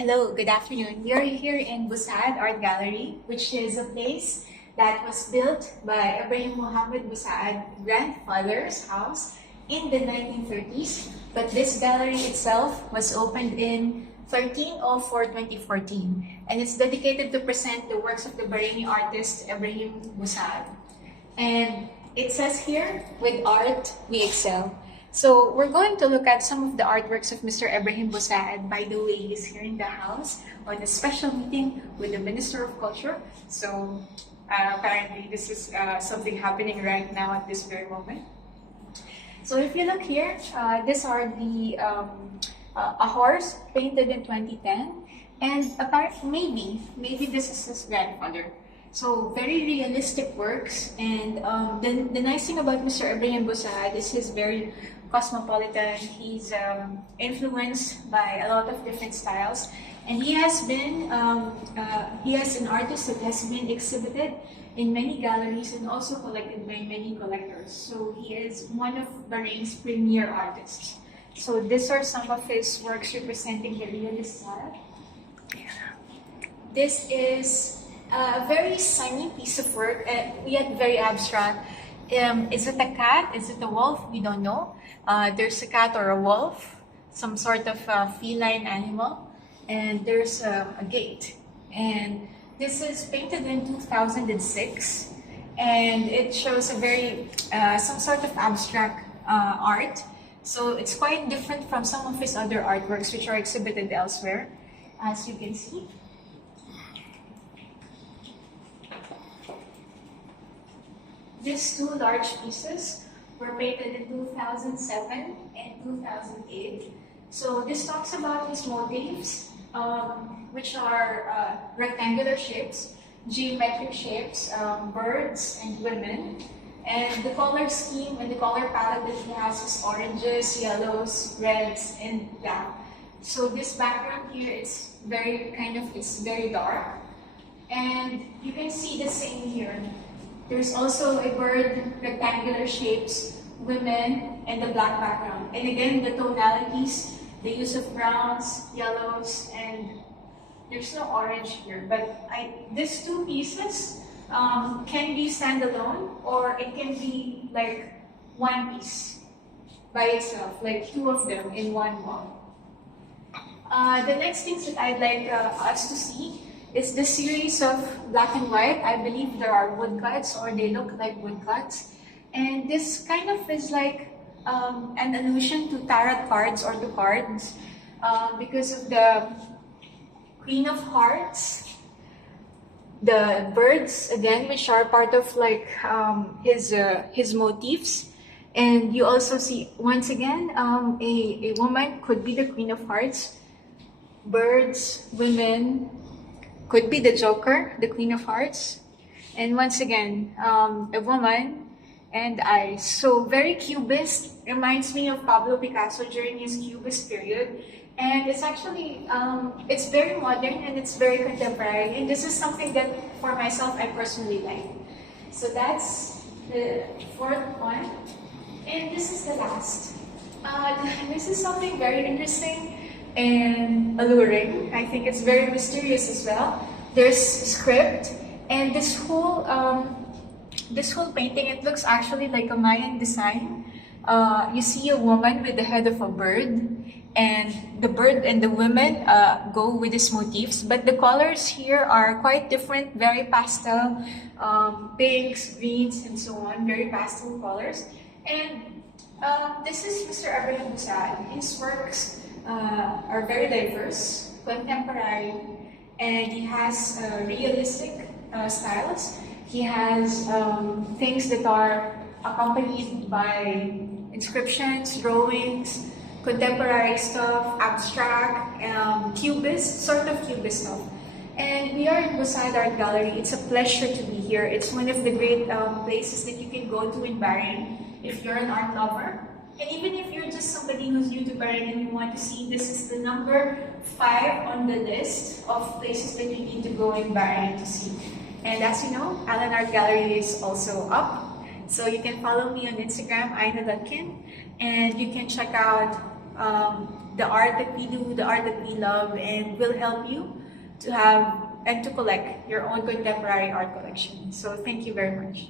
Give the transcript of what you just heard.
Hello, good afternoon. We are here in Busaad Art Gallery, which is a place that was built by Ebrahim Busaad grandfather's house in the 1930s. But this gallery itself was opened in 13/04/2014, and it's dedicated to present the works of the Bahraini artist Ebrahim Busaad. And it says here, with art, we excel. So we're going to look at some of the artworks of Mr. Ebrahim Busaad. By the way, he's here in the house on a special meeting with the Minister of Culture. So apparently this is something happening right now at this very moment. So if you look here, these are the a horse painted in 2010, and apparently maybe this is his grandfather. So very realistic works, and the nice thing about Mr. Ebrahim Busaad is he's very cosmopolitan. He's influenced by a lot of different styles, and he has an artist that has been exhibited in many galleries and also collected by many collectors. So he is one of Bahrain's premier artists. So these are some of his works representing the realist style. This is a very sunny piece of work, yet very abstract. Is it a cat? Is it a wolf? We don't know. There's a cat or a wolf, some sort of feline animal, and there's a gate. And this is painted in 2006, and it shows a very some sort of abstract art. So it's quite different from some of his other artworks, which are exhibited elsewhere, as you can see. These two large pieces were painted in 2007 and 2008. So this talks about his motifs, which are rectangular shapes, geometric shapes, birds and women. And the color scheme and the color palette that he has is oranges, yellows, reds, and black. So this background here, it's very dark. And you can see the same here. There's also a bird, rectangular shapes, women, and the black background. And again, the tonalities, the use of browns, yellows, and there's no orange here. But these two pieces can be standalone, or it can be like one piece by itself, like two of them in one wall. The next things that I'd like us to see is the series of black and white. I believe there are woodcuts, or they look like woodcuts. And this kind of is like an allusion to tarot cards or to cards because of the Queen of Hearts, the birds, again, which are part of like his motifs. And you also see, once again, a woman could be the Queen of Hearts, birds, women, could be the Joker, the Queen of Hearts, and once again, a woman and eyes. So very Cubist, reminds me of Pablo Picasso during his Cubist period. And it's actually, it's very modern and it's very contemporary. And this is something that, for myself, I personally like. So that's the fourth one. And this is the last. This is something very interesting and alluring. I think it's very mysterious as well. There's script, and this whole painting, it looks actually like a Mayan design. You see a woman with the head of a bird, and the bird and the women go with these motifs, but the colors here are quite different, very pastel, pinks, greens, and so on, very pastel colors. And this is Mr. Ebrahim Busaad. His works are very diverse, contemporary, and he has realistic styles. He has things that are accompanied by inscriptions, drawings, contemporary stuff, abstract, cubist, sort of cubist stuff. And we are in Busaad Art Gallery. It's a pleasure to be here. It's one of the great places that you can go to in Bahrain if you're an art lover. And even if you're just somebody who's new to Bahrain and you want to see, this is the number 5 on the list of places that you need to go in Bahrain to see. And as you know, Alan Art Gallery is also up. So you can follow me on Instagram, Aina.kin, and you can check out the art that we do, the art that we love, and will help you to have and to collect your own contemporary art collection. So thank you very much.